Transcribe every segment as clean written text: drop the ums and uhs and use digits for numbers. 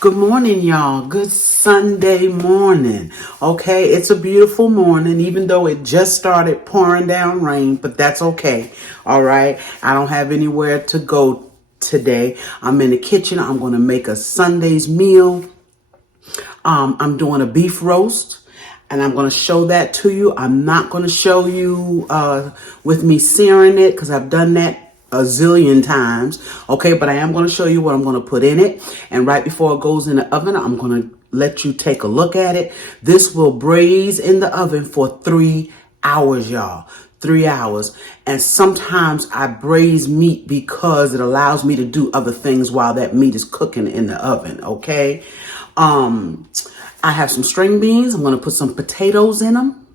Good morning, y'all. Good Sunday morning. Okay, it's a beautiful morning, even though it just started pouring down rain, but that's okay. All right, I don't have anywhere to go today. I'm in the kitchen. I'm going to make a Sunday's meal. I'm doing a beef roast, and I'm going to show that to you. I'm not going to show you with me searing it because I've done that a zillion times. Okay, but I am going to show you what I'm going to put in it. And right before it goes in the oven, I'm going to let you take a look at it. This will braise in the oven for 3 hours, y'all. 3 hours. And sometimes I braise meat because it allows me to do other things while that meat is cooking in the oven. Okay. I have some string beans. I'm going to put some potatoes in them.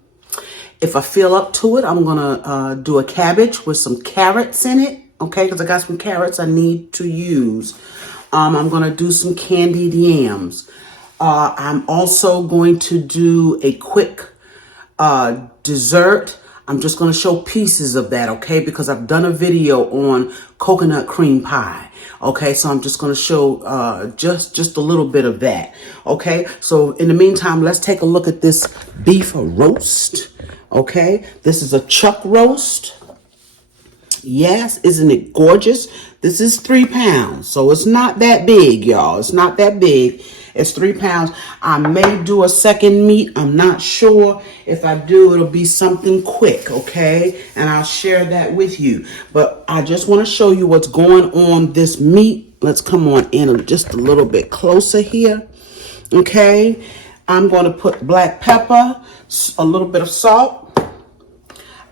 If I feel up to it, I'm going to do a cabbage with some carrots in it. Okay, because I got some carrots I need to use. I'm going to do some candied yams. I'm also going to do a quick dessert. I'm just going to show pieces of that, okay? Because I've done a video on coconut cream pie. Okay, so I'm just going to show just a little bit of that. Okay, so in the meantime, let's take a look at this beef roast. Okay, this is a chuck roast. Yes, isn't it gorgeous? This is 3 pounds, so it's not that big, y'all. It's not that big. It's 3 pounds. I may do a second meat. I'm not sure. If I do, it'll be something quick, okay? And I'll share that with you. But I just want to show you what's going on this meat. Let's come on in just a little bit closer here, okay? I'm going to put black pepper, a little bit of salt.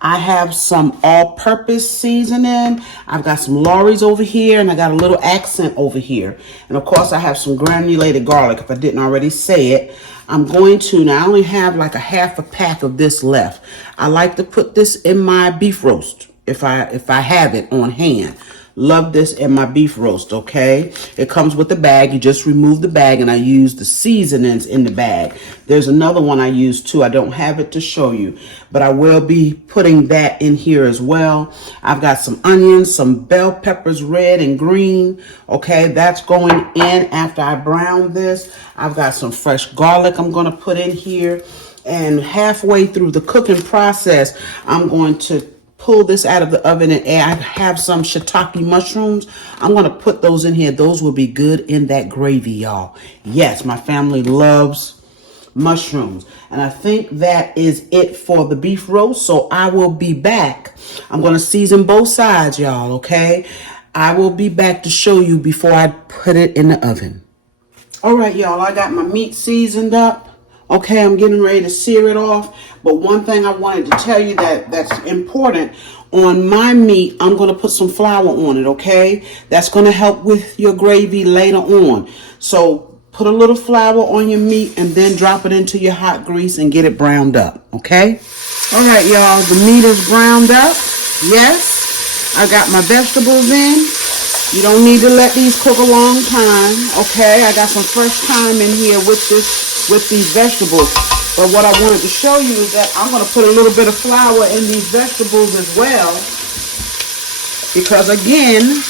I have some all-purpose seasoning. I've got some Lorry's over here, and I got a little accent over here. And of course, I have some granulated garlic, if I didn't already say it. I'm going to, now I only have like a half a pack of this left. I like to put this in my beef roast if I have it on hand. Love this in my beef roast, okay? It comes with the bag. You just remove the bag, and I use the seasonings in the bag. There's another one I use too. I don't have it to show you, but I will be putting that in here as well. I've got some onions, some bell peppers, red and green. Okay, that's going in after I brown this. I've got some fresh garlic I'm going to put in here. And halfway through the cooking process, I'm going to pull this out of the oven, and I have some shiitake mushrooms. I'm going to put those in here. Those will be good in that gravy, y'all. Yes, my family loves mushrooms. And I think that is it for the beef roast. So I will be back. I'm going to season both sides, y'all, okay? I will be back to show you before I put it in the oven. All right, y'all, I got my meat seasoned up. Okay, I'm getting ready to sear it off. But one thing I wanted to tell you that's important. On my meat, I'm going to put some flour on it, okay? That's going to help with your gravy later on. So put a little flour on your meat and then drop it into your hot grease and get it browned up, okay? All right, y'all, the meat is browned up. Yes, I got my vegetables in. You don't need to let these cook a long time, okay? I got some fresh thyme in here with these vegetables. But what I wanted to show you is that I'm going to put a little bit of flour in these vegetables as well. Because again,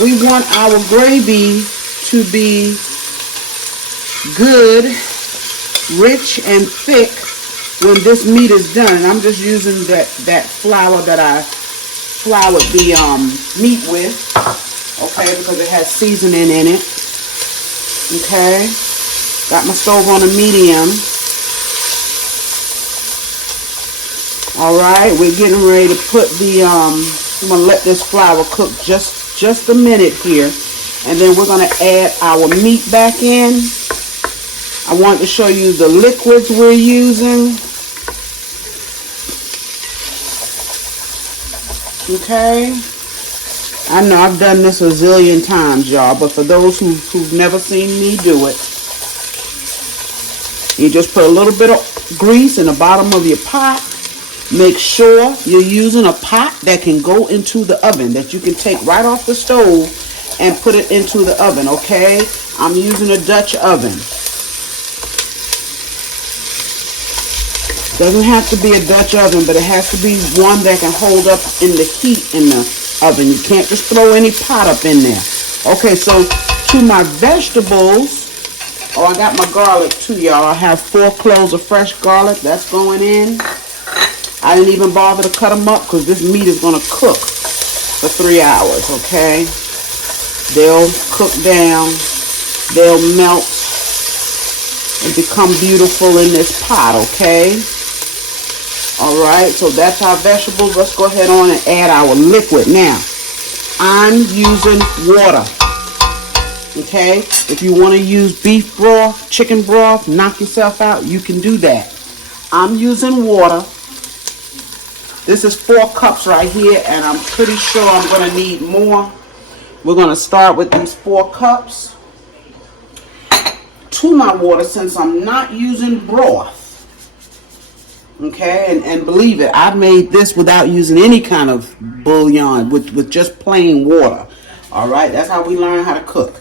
we want our gravy to be good, rich, and thick when this meat is done. And I'm just using that flour that I floured the meat with, okay, because it has seasoning in it. Okay, got my stove on a medium. All right, we're getting ready to put the I'm gonna let this flour cook just a minute here, and then we're gonna add our meat back in. I want to show you the liquids we're using. Okay, I know I've done this a zillion times, y'all, but for those who've never seen me do it, you just put a little bit of grease in the bottom of your pot. Make sure you're using a pot that can go into the oven, that you can take right off the stove and put it into the oven, okay? I'm using a Dutch oven. Doesn't have to be a Dutch oven, but it has to be one that can hold up in the heat in the oven. You can't just throw any pot up in there. Okay, so to my vegetables. Oh, I got my garlic too, y'all. I have 4 cloves of fresh garlic. That's going in. I didn't even bother to cut them up because this meat is going to cook for 3 hours, okay? They'll cook down. They'll melt and become beautiful in this pot, okay? All right, so that's our vegetables. Let's go ahead on and add our liquid. Now, I'm using water, okay? If you want to use beef broth, chicken broth, knock yourself out, you can do that. I'm using water. This is 4 cups right here, and I'm pretty sure I'm going to need more. We're going to start with these 4 cups. To my water, since I'm not using broth. Okay, and believe it, I made this without using any kind of bouillon, with just plain water. All right, that's how we learn how to cook.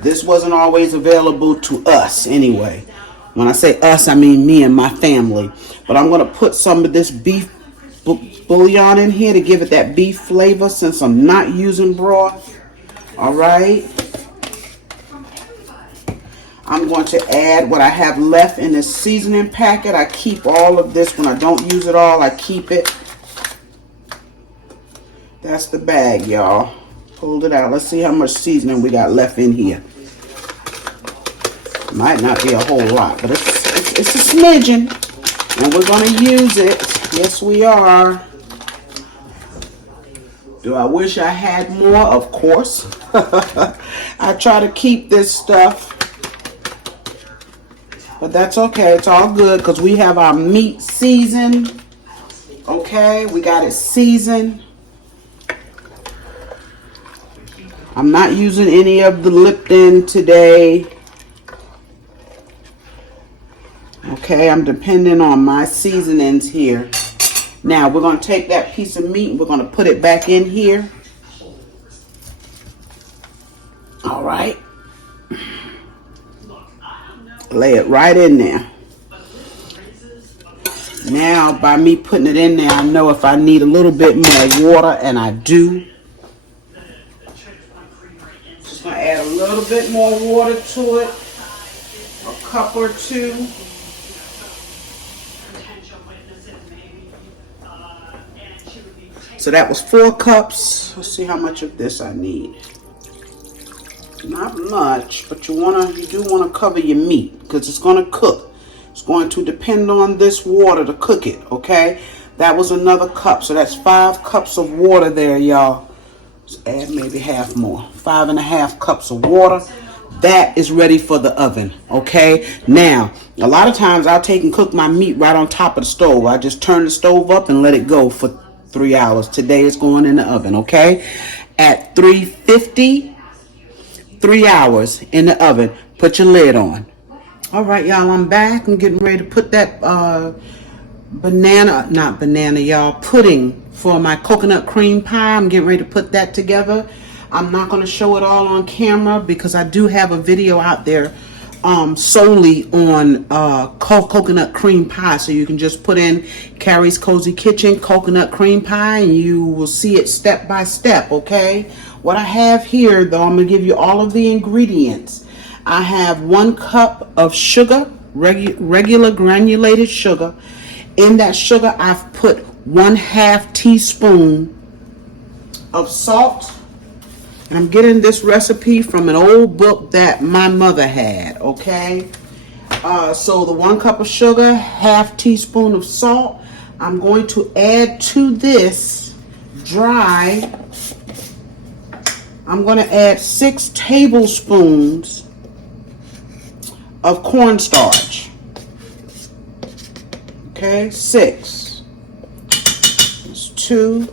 This wasn't always available to us anyway. When I say us, I mean me and my family. But I'm going to put some of this beef bouillon in here to give it that beef flavor since I'm not using broth. All right. I'm going to add what I have left in this seasoning packet. I keep all of this. When I don't use it all, I keep it. That's the bag, y'all. Pulled it out. Let's see how much seasoning we got left in here. Might not be a whole lot, but it's a smidgen. And we're going to use it. Yes, we are. Do I wish I had more? Of course. I try to keep this stuff. But that's okay. It's all good because we have our meat seasoned. Okay, we got it seasoned. I'm not using any of the Lipton today. Okay, I'm depending on my seasonings here. Now, we're going to take that piece of meat and we're going to put it back in here. All right. Lay it right in there. Now, by me putting it in there, I know if I need a little bit more water, and I do. Just going to add a little bit more water to it. A cup or 2. So that was 4 cups. Let's see how much of this I need. Not much, but you do want to cover your meat because it's going to cook. It's going to depend on this water to cook it, okay? That was another cup, so that's 5 cups of water there, y'all. Let's add maybe half more. 5.5 cups of water. That is ready for the oven, okay? Now, a lot of times I'll take and cook my meat right on top of the stove. I just turn the stove up and let it go for 3 hours. Today it's going in the oven, okay? At 350. 3 hours in the oven. Put your lid on. All right, y'all, I'm back. I'm getting ready to put that pudding for my coconut cream pie. I'm getting ready to put that together. I'm not going to show it all on camera because I do have a video out there solely on coconut cream pie. So you can just put in Carrie's Cozy Kitchen coconut cream pie and you will see it step by step, okay? What I have here, though, I'm going to give you all of the ingredients. I have 1 cup of sugar, regular granulated sugar. In that sugar, I've put 1/2 teaspoon of salt. And I'm getting this recipe from an old book that my mother had, okay? So the 1 cup of sugar, 1/2 teaspoon of salt. I'm going to add to this dry. I'm going to add 6 tablespoons of cornstarch. Okay, 6. That's 2.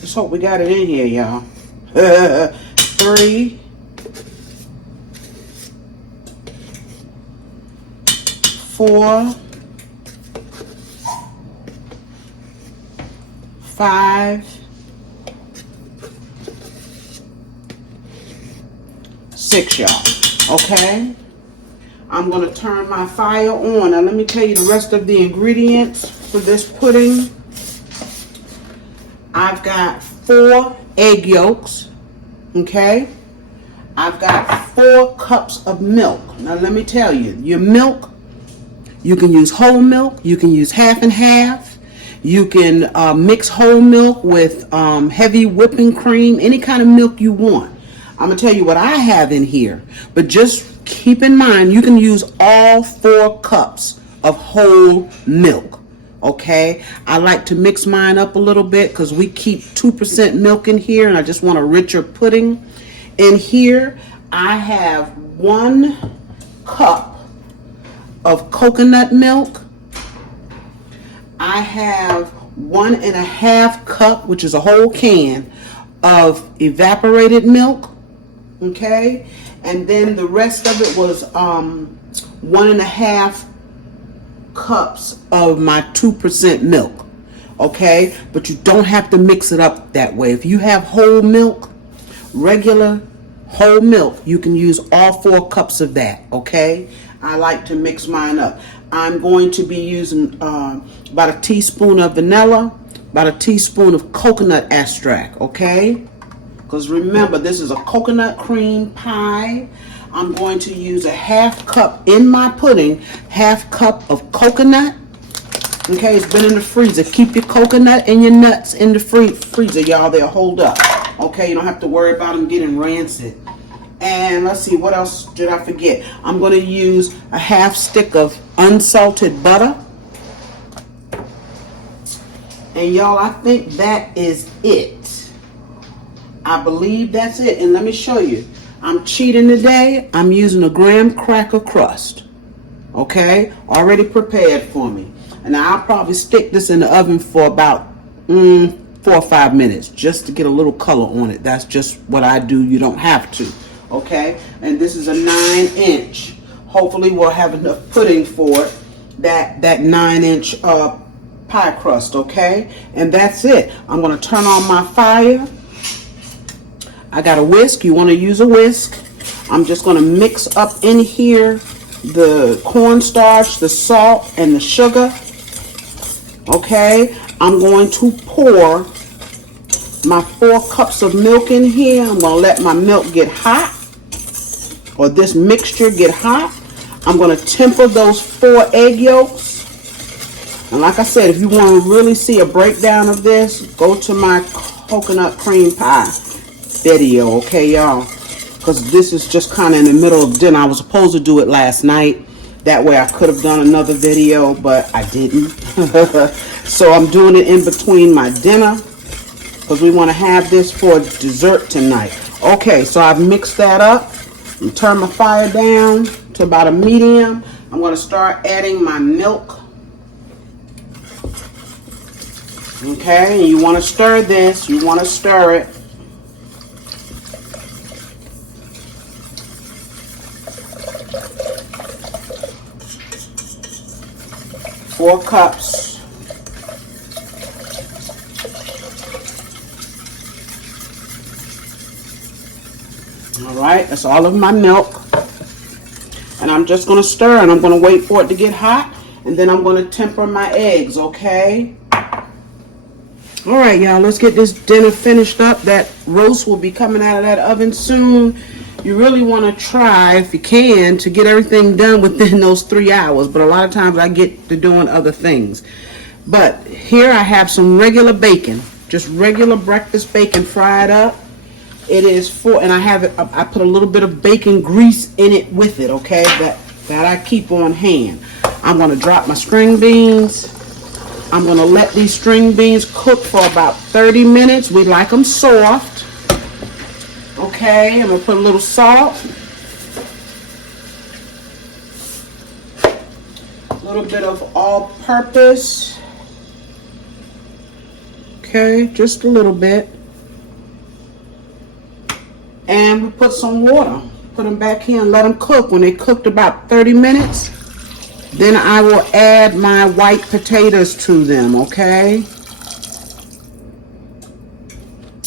Let's hope we got it in here, y'all. 3. 4. 5. 6, y'all. Okay, I'm going to turn my fire on. Now let me tell you the rest of the ingredients for this pudding. I've got 4 egg yolks. Okay, I've got 4 cups of milk. Now let me tell you, your milk, you can use whole milk, you can use half and half, you can mix whole milk with heavy whipping cream, any kind of milk you want. I'm gonna tell you what I have in here, but just keep in mind you can use all 4 cups of whole milk. Okay, I like to mix mine up a little bit because we keep 2% milk in here and I just want a richer pudding. In here I have 1 cup of coconut milk. I have 1.5 cup, which is a whole can, of evaporated milk. Okay, and then the rest of it was 1.5 cups of my 2% milk. Okay, but you don't have to mix it up that way. If you have whole milk, regular whole milk, you can use all 4 cups of that. Okay, I like to mix mine up. I'm going to be using about a teaspoon of vanilla, about a teaspoon of coconut extract. Okay, because remember, this is a coconut cream pie. I'm going to use a 1/2 cup in my pudding, 1/2 cup of coconut. Okay, it's been in the freezer. Keep your coconut and your nuts in the freezer, y'all. They'll hold up. Okay, you don't have to worry about them getting rancid. And let's see, what else did I forget? I'm going to use a 1/2 stick of unsalted butter. And y'all, I think that is it. I believe that's it. And let me show you. I'm cheating today. I'm using a graham cracker crust. Okay, already prepared for me. And I'll probably stick this in the oven for about 4 or 5 minutes just to get a little color on it. That's just what I do. You don't have to. Okay, and this is a 9-inch. Hopefully we'll have enough pudding for it. That 9-inch pie crust. Okay, and that's it. I'm going to turn on my fire. I got a whisk. You want to use a whisk. I'm just going to mix up in here the cornstarch, the salt, and the sugar. Okay, I'm going to pour my 4 cups of milk in here. I'm going to let my milk get hot, or this mixture get hot. I'm going to temper those 4 egg yolks. And like I said, if you want to really see a breakdown of this, go to my coconut cream pie video, okay, y'all? Because this is just kind of in the middle of dinner. I was supposed to do it last night. That way I could have done another video, but I didn't. So I'm doing it in between my dinner because we want to have this for dessert tonight. Okay, so I've mixed that up. And turn my fire down to about a medium. I'm going to start adding my milk. Okay, and you want to stir this. You want to stir it. Four cups. All right, that's all of my milk. And I'm just going to stir, and I'm going to wait for it to get hot, and then I'm going to temper my eggs, okay? All right, y'all, let's get this dinner finished up. That roast will be coming out of that oven soon. You really want to try, if you can, to get everything done within those 3 hours. But a lot of times I get to doing other things. But here I have some regular bacon. Just regular breakfast bacon fried up. It is and I have it, I put a little bit of bacon grease in it with it, okay? That I keep on hand. I'm going to drop my string beans. I'm going to let these string beans cook for about 30 minutes. We like them soft. Okay, I'm going to put a little salt, a little bit of all-purpose, okay, just a little bit, and we'll put some water, put them back here and let them cook. When they cooked about 30 minutes, then I will add my white potatoes to them, okay?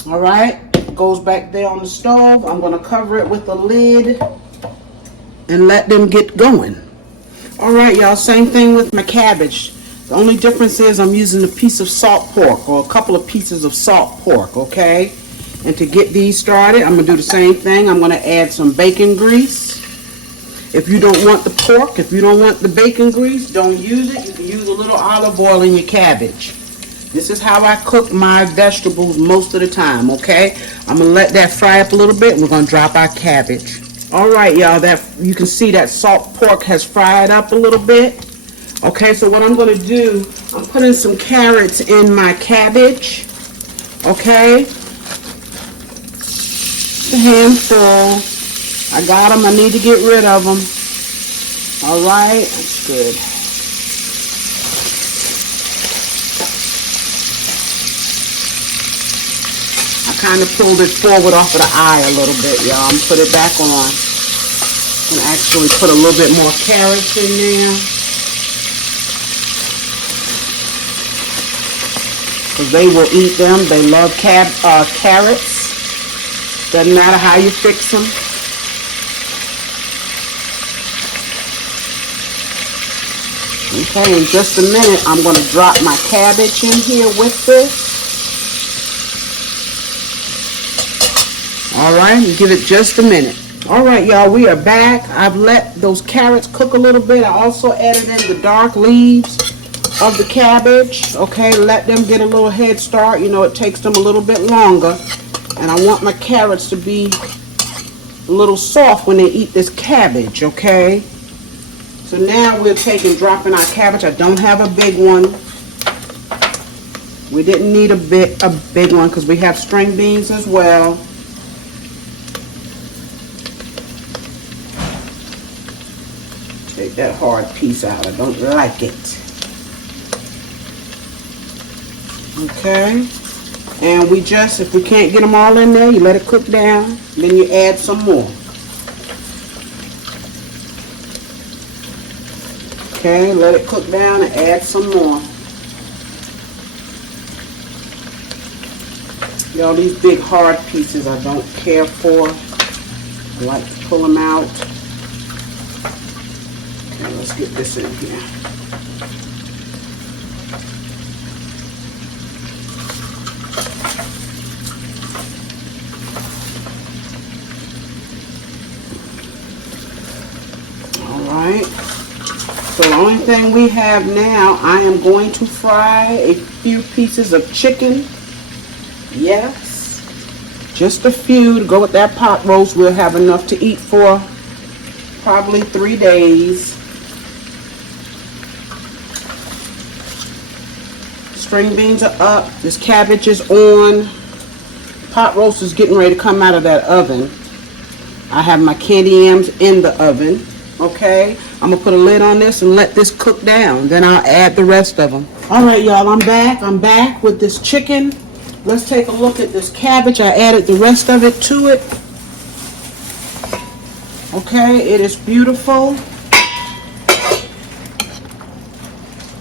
All right. Goes back there on the stove. I'm going to cover it with a lid and let them get going. All right, y'all, same thing with my cabbage. The only difference is I'm using a piece of salt pork, or a couple of pieces of salt pork, okay? And to get these started, I'm going to do the same thing. I'm going to add some bacon grease. If you don't want the pork, if you don't want the bacon grease, don't use it. You can use a little olive oil in your cabbage. This is how I cook my vegetables most of the time, okay? I'm going to let that fry up a little bit, and we're going to drop our cabbage. All right, y'all, that you can see that salt pork has fried up a little bit. Okay, so what I'm going to do, I'm putting some carrots in my cabbage, okay? A handful. I got them. I need to get rid of them. All right, that's good. I kind of pulled it forward off of the eye a little bit, y'all. I'm put it back on. I'm gonna actually put a little bit more carrots in there, because they will eat them. They love carrots. Doesn't matter how you fix them. Okay, in just a minute, I'm going to drop my cabbage in here with this. All right, and give it just a minute. All right, y'all, we are back. I've let those carrots cook a little bit. I also added in the dark leaves of the cabbage. Okay, let them get a little head start. You know, it takes them a little bit longer. And I want my carrots to be a little soft when they eat this cabbage, okay? So now we're dropping our cabbage. I don't have a big one. We didn't need a big one because we have string beans as well. Take that hard piece out. I don't like it. Okay. And we just, if we can't get them all in there, you let it cook down. Then you add some more. Okay, let it cook down and add some more. Y'all, these big hard pieces I don't care for. I like to pull them out. Okay, let's get this in here. So the only thing we have now, I am going to fry a few pieces of chicken. Yes, just a few to go with that pot roast. We'll have enough to eat for probably 3 days. String beans are up. This cabbage is on. Pot roast is getting ready to come out of that oven. I have my candy yams in the oven. Okay, I'm gonna put a lid on this and let this cook down. Then I'll add the rest of them. All right, y'all, I'm back with this chicken. Let's take a look at this cabbage. I added the rest of it to it. Okay, it is beautiful.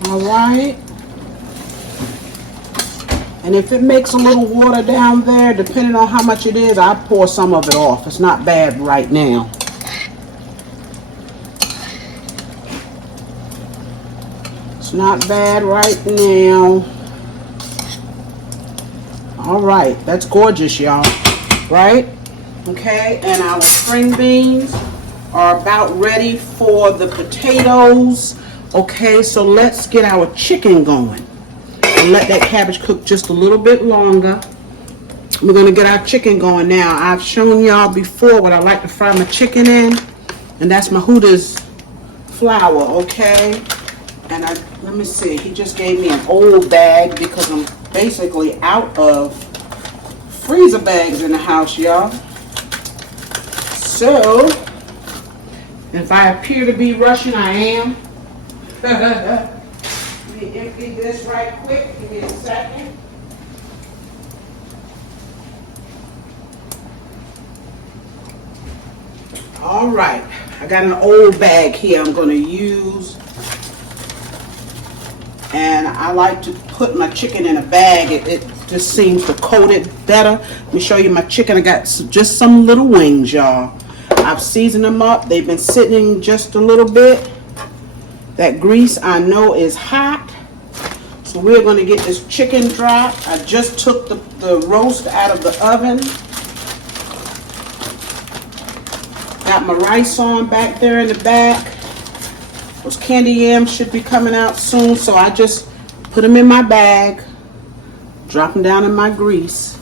All right. And if it makes a little water down there, depending on how much it is, I pour some of it off. It's not bad right now. Not bad right now. All right, that's gorgeous, y'all. Right? Okay, and our string beans are about ready for the potatoes. Okay, so let's get our chicken going and let that cabbage cook just a little bit longer. We're gonna get our chicken going now. I've shown y'all before what I like to fry my chicken in, and that's my Hooters flour. Okay. And let me see, he just gave me an old bag because I'm basically out of freezer bags in the house, y'all. So, if I appear to be rushing, I am. Let me empty this right quick. Give me a second. All right, I got an old bag here I'm going to use. And I like to put my chicken in a bag. It just seems to coat it better. Let me show you my chicken. I got just some little wings, y'all. I've seasoned them up. They've been sitting just a little bit. That grease I know is hot. So we're going to get this chicken drop. I just took the roast out of the oven. Got my rice on back there in the back. Those candy yams should be coming out soon, so I just put them in my bag, drop them down in my grease.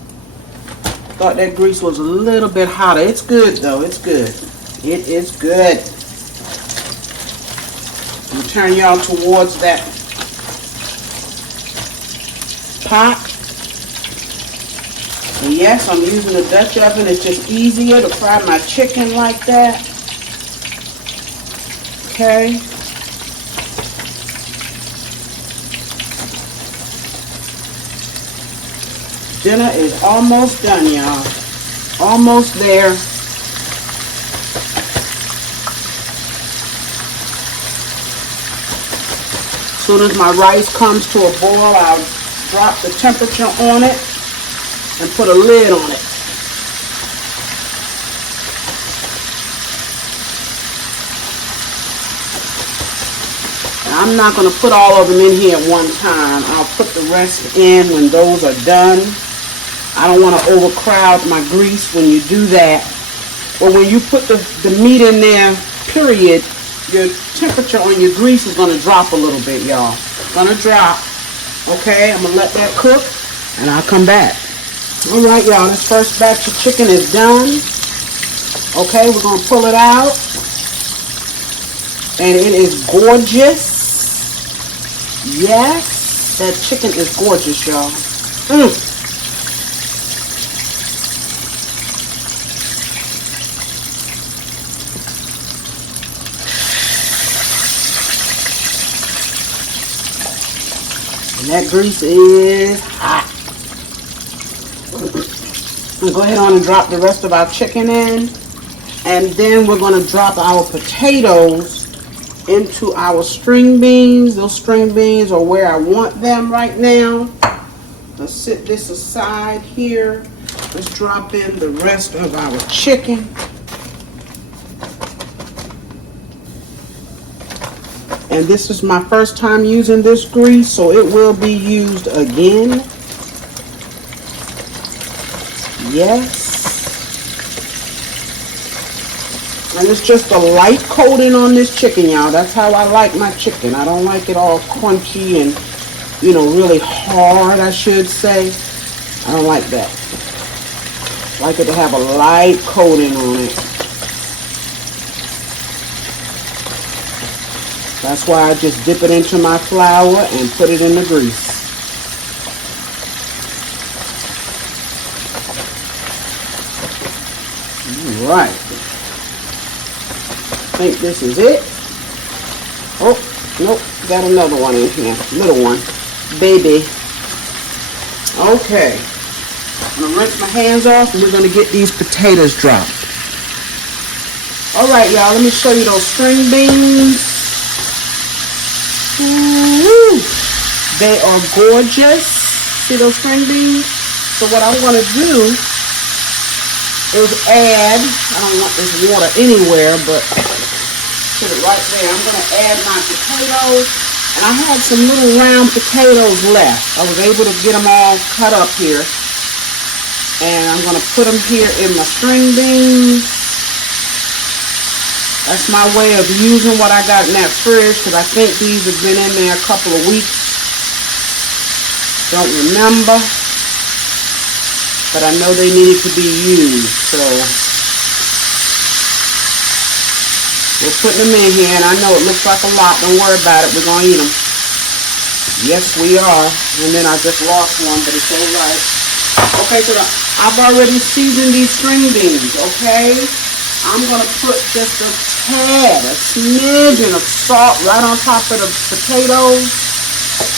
Thought that grease was a little bit hotter. It's good though, it's good. It is good. I'm gonna turn y'all towards that pot. And yes, I'm using a Dutch oven. It's just easier to fry my chicken like that. Okay. Dinner is almost done, y'all. Almost there. As soon as my rice comes to a boil, I'll drop the temperature on it and put a lid on it. I'm not going to put all of them in here at one time. I'll put the rest in when those are done. I don't want to overcrowd my grease when you do that. Or when you put the meat in there, period, your temperature on your grease is going to drop a little bit, y'all. It's going to drop. Okay, I'm going to let that cook and I'll come back. All right, y'all, this first batch of chicken is done. Okay, we're going to pull it out. And it is gorgeous. Yes, that chicken is gorgeous, y'all. And that grease is hot. We'll go ahead on and drop the rest of our chicken in. And then we're going to drop our potatoes into our string beans. Those string beans are where I want them right now. Let's set this aside here. Let's drop in the rest of our chicken. And this is my first time using this grease, so it will be used again. Yes. And it's just a light coating on this chicken, y'all. That's how I like my chicken. I don't like it all crunchy and, you know, really hard, I should say. I don't like that. I like it to have a light coating on it. That's why I just dip it into my flour and put it in the grease. All right. I think this is it. Oh, nope, got another one in here. Little one. Baby. Okay. I'm going to rinse my hands off and we're going to get these potatoes dropped. Alright, y'all, let me show you those string beans. Ooh, they are gorgeous. See those string beans? So what I want to do is add, I don't want this water anywhere, but put it right there. I'm going to add my potatoes. And I had some little round potatoes left. I was able to get them all cut up here. And I'm going to put them here in my string beans. That's my way of using what I got in that fridge, because I think these have been in there a couple of weeks. Don't remember. But I know they needed to be used, so we're putting them in here, and I know it looks like a lot. Don't worry about it. We're going to eat them. Yes, we are. And then I just lost one, but it's all right. Okay, so I've already seasoned these string beans, okay? I'm going to put just a tad, a smidgen of salt right on top of the potatoes.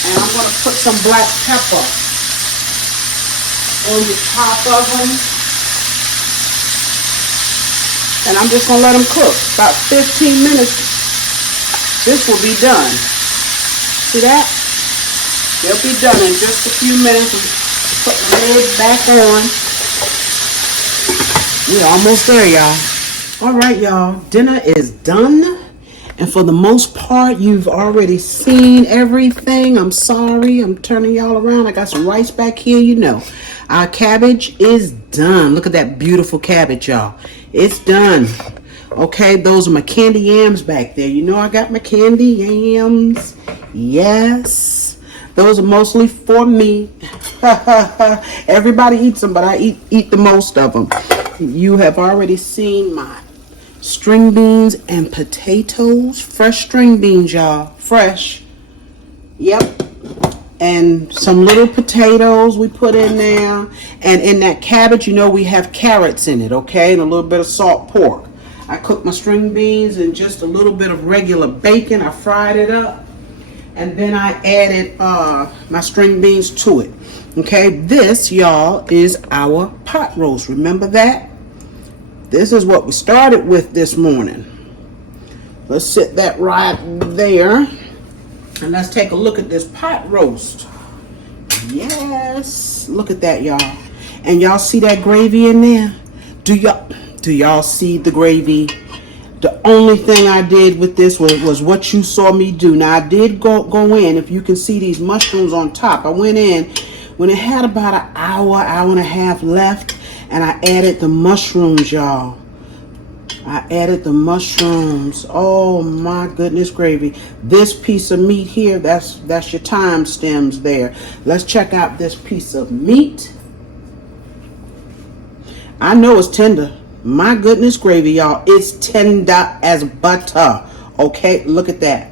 And I'm going to put some black pepper on the top of them. And I'm just going to let them cook. About 15 minutes, this will be done. See that? They'll be done in just a few minutes. Put the lid back on. We're almost there, y'all. All right, y'all. Dinner is done. And for the most part, you've already seen everything. I'm sorry. I'm turning y'all around. I got some rice back here, you know. Our cabbage is done. Look at that beautiful cabbage, y'all. It's done. Okay, those are my candy yams back there. You know I got my candy yams. Yes. Those are mostly for me. Everybody eats them, but I eat the most of them. You have already seen my string beans and potatoes. Fresh string beans, y'all. Fresh. Yep. And some little potatoes we put in there. And in that cabbage, you know, we have carrots in it, okay? And a little bit of salt pork. I cooked my string beans and just a little bit of regular bacon. I fried it up. And then I added my string beans to it. Okay, this, y'all, is our pot roast. Remember that? This is what we started with this morning. Let's sit that right there. And let's take a look at this pot roast. Yes. Look at that, y'all. And y'all see that gravy in there? Do y'all see the gravy? The only thing I did with this was what you saw me do. Now, I did go in. If you can see these mushrooms on top, I went in when it had about an hour and a half left, and I added the mushrooms, y'all. I added the mushrooms. Oh my goodness gravy. This piece of meat here, that's your time stems there. Let's check out this piece of meat. I know it's tender. My goodness gravy, y'all. It's tender as butter. Okay, look at that.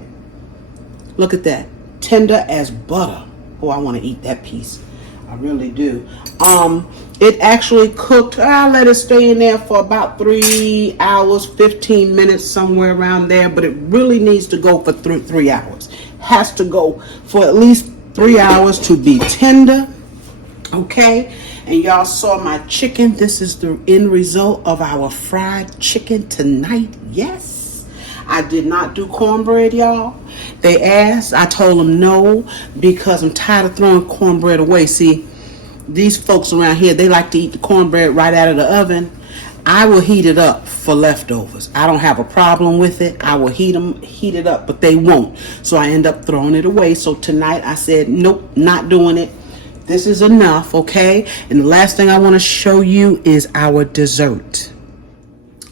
Look at that. Tender as butter. Oh, I want to eat that piece. I really do. It actually cooked. I let it stay in there for about 3 hours, 15 minutes, somewhere around there. But it really needs to go for 3 hours. Has to go for at least 3 hours to be tender. Okay. And y'all saw my chicken. This is the end result of our fried chicken tonight. Yes. I did not do cornbread, y'all. They asked. I told them no because I'm tired of throwing cornbread away. See, these folks around here, they like to eat the cornbread right out of the oven. I will heat it up for leftovers. I don't have a problem with it. I will heat it up, but they won't. So I end up throwing it away. So tonight I said, nope, not doing it. This is enough, okay? And the last thing I want to show you is our dessert.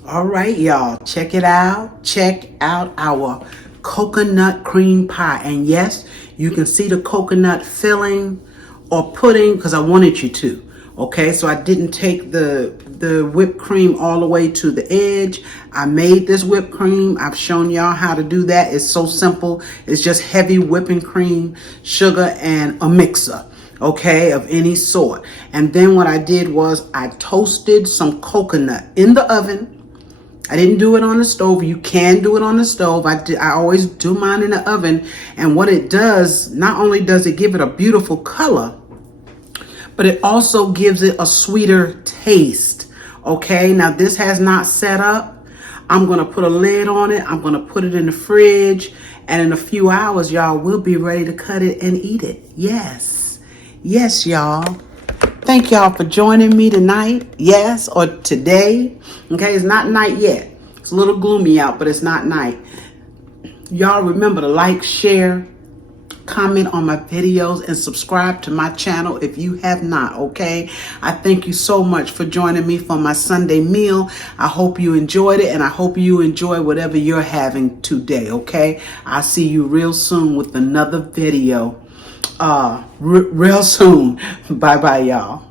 All right, y'all, check it out. Check out our coconut cream pie. And yes, you can see the coconut filling or pudding because I wanted you to. Okay, so I didn't take the whipped cream all the way to the edge. I made this whipped cream. I've shown y'all how to do that. It's so simple. It's just heavy whipping cream, sugar, and a mixer. Okay, of any sort. And then what I did was I toasted some coconut in the oven. I didn't do it on the stove. You can do it on the stove. I always do mine in the oven. And what it does, not only does it give it a beautiful color, but it also gives it a sweeter taste. Okay, now this has not set up. I'm going to put a lid on it. I'm going to put it in the fridge. And in a few hours, y'all, we'll be ready to cut it and eat it. Yes. Yes, y'all. Thank y'all for joining me tonight. Yes, or today. Okay, it's not night yet. It's a little gloomy out, but it's not night. Y'all remember to like, share, comment on my videos, and subscribe to my channel if you have not, okay? I thank you so much for joining me for my Sunday meal. I hope you enjoyed it, and I hope you enjoy whatever you're having today, okay? I'll see you real soon with another video. Real soon. Bye-bye, y'all.